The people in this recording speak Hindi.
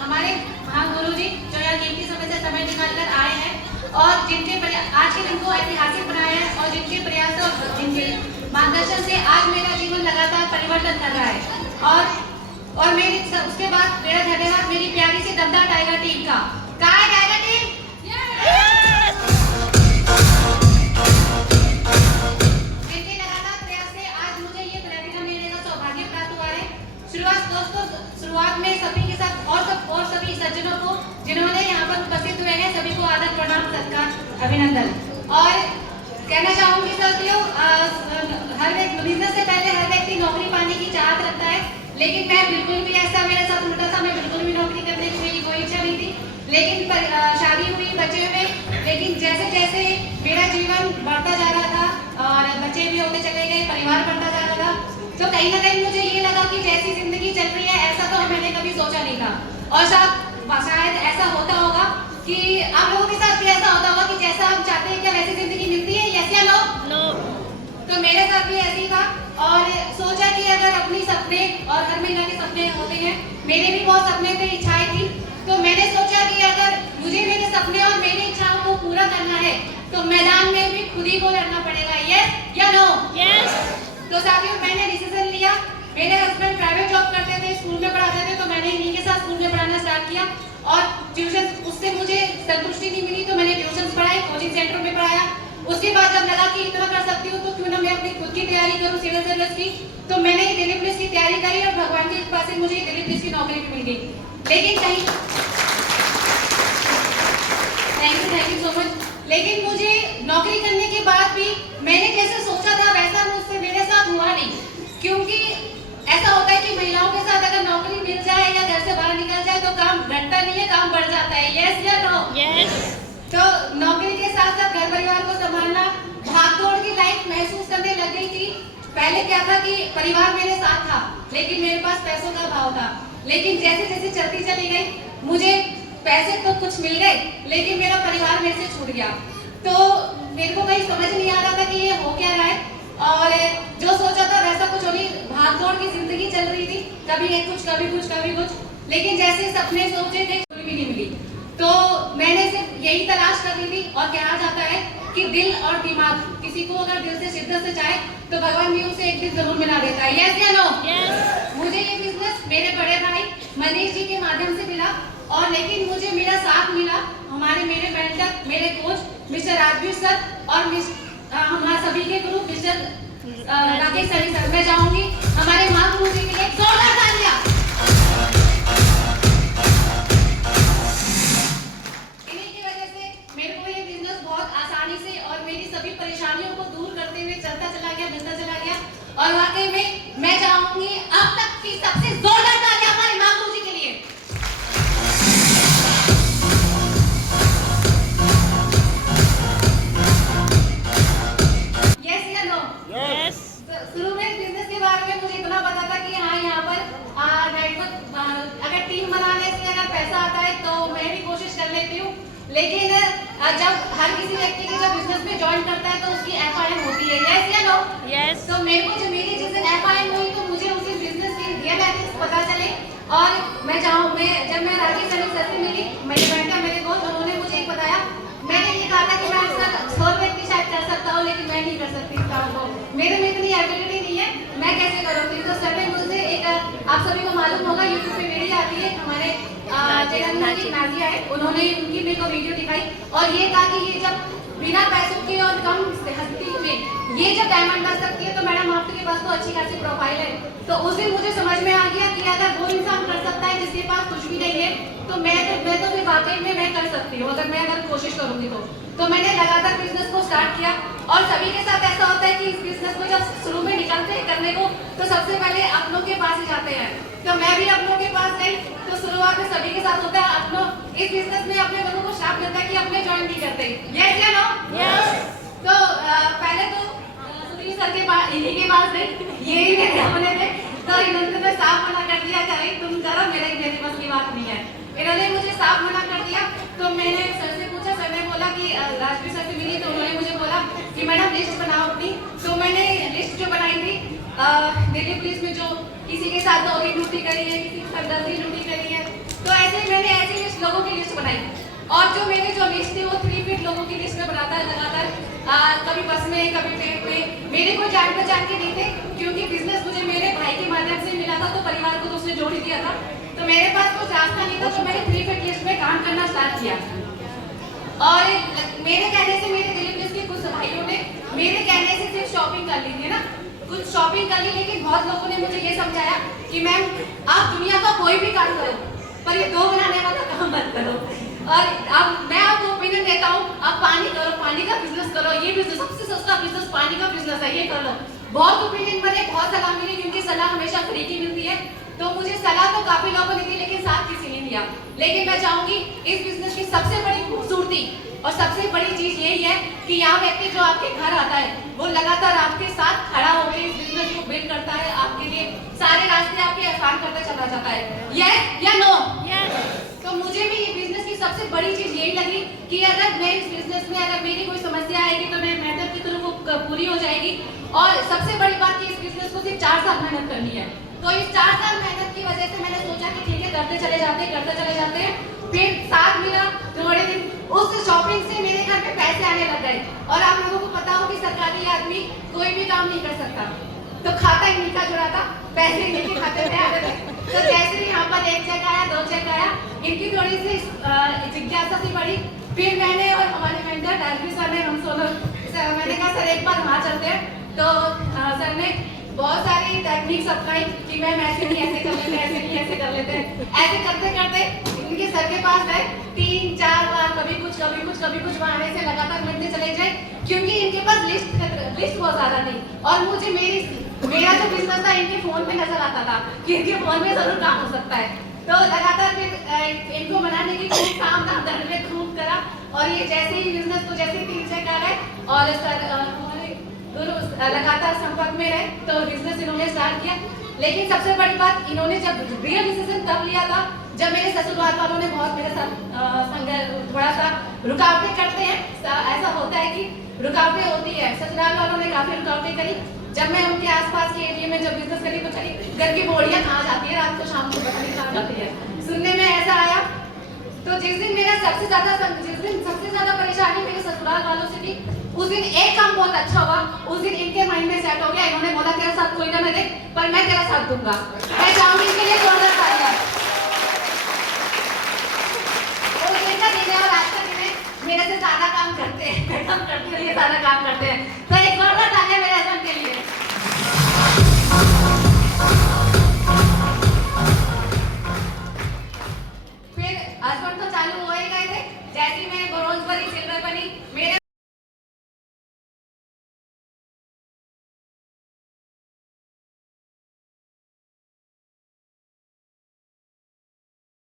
हमारे महान गुरु जी जो यहाँ कीमती समय से समय निकाल कर आए हैं और जिनके आज के दिन को ऐतिहासिक बनाया है और जिनके प्रयासों और जिनके मार्गदर्शन से आज मेरा जीवन लगातार परिवर्तन कर रहा है। और मेरी उसके बाद मेरा धन्यवाद मेरी प्यारी सी दमदार टाइगर टीम का। कहाँ है टाइगर टीम? जिनके लगातार प्रयास से आज मुझे ये प्लेटिनम लेने का सौभाग्य प्राप्त हुआ है। शुरुआत में सभी के साथ और सभी सज्जनों को जिन्होंने यहाँ पर उपस्थित हुए हैं सभी को आदर प्रणाम सत्कार अभिनंदन। और कहना चाहूंगी साथियों, हर व्यक्ति बिजनेस से पहले हर व्यक्ति नौकरी पाने की चाहत रखता है, लेकिन मैं बिल्कुल भी ऐसा मेरे साथ उल्टा था। मैं बिल्कुल भी नौकरी करने की मेरी कोई इच्छा नहीं थी, लेकिन शादी हुई, बच्चे हुए, लेकिन जैसे जैसे मेरा जीवन बढ़ता जा रहा था और बच्चे भी होते चले गए, परिवार बढ़ता जा रहा था, तो कहीं ना कहीं मुझे ये लगा कि जैसी जिंदगी चल रही है ऐसा तो मैंने कभी सोचा नहीं था। और शायद ऐसा होता होगा कि आप लोगों के साथ भी ऐसा होता होगा कि जैसा हम चाहते हैं क्या वैसी जिंदगी मिलती है, यस या नो? तो मेरे साथ भी ऐसे ही था और सोचा कि अगर अपनी सपने और हर महिला के सपने होते हैं, मेरे भी बहुत सपने थे, इच्छाएं थी, तो मैंने सोचा कि अगर मुझे मेरे सपने और मेरी इच्छाओं को पूरा करना है तो मैदान में भी खुद ही को लड़ना पड़ेगा, यस या नो? यस। तो साथियों मैंने डिसीजन लिया। मेरे हस्बैंड प्राइवेट जॉब करते थे, स्कूल में पढ़ाते थे, तो मैंने इन्हीं के साथ स्कूल में पढ़ाना स्टार्ट किया और ट्यूशन उससे मुझे संतुष्टि नहीं मिली तो मैंने ट्यूशन पढ़ाई, कोचिंग सेंटर में पढ़ाया। उसके बाद जब लगा कि इतना कर सकती हूँ तो क्यों ना मैं अपनी खुद की तैयारी करूँ सिविल सर्विस की, तो मैंने दिल्ली पुलिस की तैयारी करी और भगवान की कृपा से मुझे दिल्ली पुलिस की नौकरी भी मिल गई। लेकिन कहीं थैंक यू सो मच। लेकिन मुझे नौकरी करने के बाद भी मैंने जैसे सोचा था वैसा मुझसे मेरे साथ हुआ नहीं, क्योंकि ऐसा होता है कि महिलाओं के साथ अगर नौकरी मिल जाए या घर से बाहर निकल जाए तो काम घटता नहीं है, काम बढ़ जाता है, यस या नो? यस। तो नौकरी के साथ साथ घर परिवार को संभालना, भागदौड़ की लाइफ महसूस करने लग गई थी। पहले क्या था कि परिवार मेरे साथ था लेकिन मेरे पास पैसों का अभाव था, लेकिन जैसे जैसे चलती चली गई मुझे पैसे तो कुछ मिल गए लेकिन मेरा परिवार मेरे से छूट गया। तो मेरे को कहीं समझ नहीं आ रहा था कि ये हो क्या रहा है और जो सोचा था वैसा कुछ नहीं, भागदौड़ की जिंदगी चल रही थी, कभी कुछ कभी कुछ कभी कुछ, लेकिन जैसे सपने सोचे थे कोई भी नहीं मिली। तो मैंने सिर्फ यही तलाश कर रही थी और कहा जाता है कि दिल और दिमाग किसी को अगर दिल से शिद्दत से चाहे तो भगवान भी उसे एक दिन जरूर मिला देता है, यस या नो? यस। मुझे ये बिजनेस मेरे बड़े भाई मनीष जी के माध्यम से मिला और लेकिन मुझे मेरा साथ मिला मेरे मेंटर मेरे कोच मिस्टर राजवीर सर और हमारे सभी के गुरु मिस्टर राकेश सर। मैं चाहूंगी हमारे मां गुरु जी के लिए जोरदार तालियां। इन्हीं की वजह से मेरे को ये बिजनेस बहुत आसानी से और मेरी सभी परेशानियों को दूर करते हुए चलता चला गया और वाकई में मैं चाहूंगी अब तक की सबसे जोरदार तालियां हमारे मां गुरु जी के लिए। शुरू में बिजनेस के बारे में मुझे इतना पता था कि हाँ यहाँ पर नेटवर्क अगर टीम बनाने से अगर पैसा आता है तो मैं भी कोशिश कर लेती हूँ, लेकिन जब हर किसी व्यक्ति के जब बिजनेस में ज्वाइन करता है तो उसकी FIM होती है, यस या नो? यस। तो मेरे को जब मेरी जिस दिन FIM हुई तो मुझे उसी बिजनेस की रियल एथिक्स पता चले और जब मैं राकेश सर से मिली, मेरे बेटा मेरे को उन्होंने मुझे एक बताया, मैंने ये कहा था कि मैं अक्सर 100 व्यक्ति शायद कर सकता हूँ लेकिन मैं नहीं कर सकती इस काम को, मेरे में इतनी एबिलिटी नहीं है, मैं कैसे करूँगी? तो सर ने मुझे एक आप सभी को मालूम होगा यूट्यूब पे वीडियो आती है, हमारे नाजिया है, उन्होंने उनकी मेरे को वीडियो दिखाई और ये था कि ये जब बिना पैसों के और कम हस्ती में ये जब डायमंड कर सकती है तो मैडम आपके पास तो अच्छी खासी प्रोफाइल है। तो उस दिन मुझे समझ में आ गया कि अगर वो इंसान कर सकता है जिसके पास कुछ भी नहीं है तो मैं तो फिर वाकई में मैं कर सकती हूँ अगर कोशिश करूंगी तो मैंने लगातार बिजनेस को स्टार्ट किया और सभी के साथ ऐसा होता है कि इस बिजनेस को जब शुरू में निकलते हैं करने को तो सबसे पहले अपनों के पास ही जाते हैं। तो मैं भी अपनों के पास गई तो शुरुआत में सभी के साथ होता है अपनों, इस बिजनेस में अपने लोगों को शाप मिलता है कि अपने ज्वाइन भी करते हैं, यस या नो? यस। तो पहले तो सुनील सर के पास इन्हीं के पास गई, यही मेरे अपने थे, तो इन्होंने तो साफ मना कर दिया कि तुम करो, मेरे बस की बात नहीं है। इन्होंने मुझे साफ मना कर दिया तो मैंने सर से पूछा, सर ने बोला कि राजवीर सर से मिली तो उन्होंने मुझे बोला कि मैडम लिस्ट बनाओ अपनी। तो मैंने लिस्ट जो बनाई थी दिल्ली पुलिस में जो किसी के साथ 2 ड्यूटी करी है, किसी के साथ 10 ड्यूटी करी है, तो ऐसे लोगों की लिस्ट बनाई और जो मेरे जो लिस्ट थी वो 3 फीट लोगों की लिस्ट में बनाता है लगातार, कभी बस में कभी ट्रेन में। मेरे कोई जान पहचान के नहीं थे क्योंकि बिजनेस मुझे मेरे भाई के माध्यम से मिला था, तो परिवार को तो उसने जोड़ ही दिया था, तो मेरे पास कुछ रास्ता नहीं था, तो मैंने 3 फीट लिस्ट में काम करना स्टार्ट किया। और मेरे कहने से मेरे दिलीप के कुछ भाइयों ने मेरे कहने से सिर्फ शॉपिंग कर ली थी ना, कुछ शॉपिंग कर ली, लेकिन बहुत लोगों ने मुझे ये समझाया कि मैम आप दुनिया का कोई भी काम करो पर ये 2 बनाने वाला काम मत करो। और अब मैं आपको ओपिनियन देता हूँ, आप पानी करो, पानी का बिजनेस करो, ये बिजनेस सबसे सस्ता बिजनेस पानी का बिजनेस है, ये कर लो। बहुत ओपिनियन बने, बहुत सलाह मिली, क्योंकि सलाह हमेशा फ्री की मिलती है, तो मुझे सलाह तो काफी लोगों ने दी लेकिन साथ किसी ने दिया। लेकिन मैं चाहूंगी इस बिजनेस की सबसे बड़ी खूबसूरती और सबसे बड़ी चीज यही है कि यहाँ व्यक्ति जो आपके घर आता है वो लगातार आपके साथ खड़ा होकर इस बिजनेस को बिल्ड करता है, आपके लिए सारे रास्ते आपके आसान करता चला जाता है। यस या नो? तो मुझे भी ये बिजनेस की सबसे बड़ी चीज यही लगी कि अगर मैं इस बिजनेस में अगर मेरी कोई समस्या आएगी तो मेरी मेहनत की तरह वो पूरी हो जाएगी। और सबसे बड़ी बात कि इस बिजनेस को सिर्फ 4 साल मेहनत करनी है, तो इस 4 साल मेहनत की वजह से मैंने सोचा कि ठीक है करते चले जाते हैं। फिर साथ मिला थोड़े दिन, उस शॉपिंग से मेरे घर में पैसे आने लग गए। और आप लोगों को पता हो कि सरकारी आदमी कोई भी काम नहीं कर सकता, तो खाता ही मीठा जुड़ा था, पैसे इनके खाते में आ गए। तो जैसे ही यहाँ पर 1 चेक आया, 2 चेक आया, इनकी थोड़ी सी जिज्ञासा सी बढ़ी। फिर मैंने और हमारे मेंटर डायरेक्टर सर ने, हम दोनों, मैंने कहा सर एक बार वहाँ चलते हैं। तो सर ने बहुत सारी टेक्निक्स अपनाई कि मैम ऐसे नहीं ऐसे कर लेते, ऐसे नहीं ऐसे कर लेते। ऐसे करते करते इनके सर के पास गए 3-4 बार, कभी कुछ बहाने से लगातार मिलते चले जाए, क्योंकि इनके पास लिस्ट बहुत ज्यादा थी। और मुझे मेरा जो बिजनेस था इनके फोन पे नजर आता था कि इनके फोन में जरूर काम हो सकता है। तो लगातार फिर इनको मनाने की खूब काम था, घर में खूब करा। और ये जैसे ही बिजनेस को जैसे 3 चेक आ गए और सर दोनों लगातार संपर्क में रहे, तो बिजनेस इन्होंने स्टार्ट किया। लेकिन सबसे बड़ी बात, इन्होंने जब रियल डिसीजन तब लिया था जब मेरे ससुराल वालों ने बहुत मेरे साथ थोड़ा सा रुकावटें करते हैं, ऐसा होता है कि रुकावटें होती है, ससुराल वालों ने काफी रुकावटें करी। जब मैं उनके आसपास के एरिया में जब बिजनेस करी तो चली घर की बोरियां कहाँ जाती है, रात को शाम को पता नहीं कहाँ जाती है, सुनने में ऐसा आया। तो जिस दिन सबसे ज्यादा परेशानी मेरे ससुराल वालों से थी, उस दिन एक काम बहुत अच्छा हुआ, उस दिन इनके माइंड में सेट हो गया, इन्होंने बोला तेरे साथ कोई ना मैं देख, पर मैं तेरा साथ दूंगा। मैं चाहूंगी इसके लिए जोरदार तालियां। उस दिन का दिन है और आज का दिन है, मेरे से ज्यादा काम करते हैं, खत्म करते हैं, ये ज्यादा काम करते हैं, तो एक जोरदार तालियां मेरे हस्बैंड के लिए। फिर हस्बैंड तो चालू हो ही गए थे, जैसे ही मैं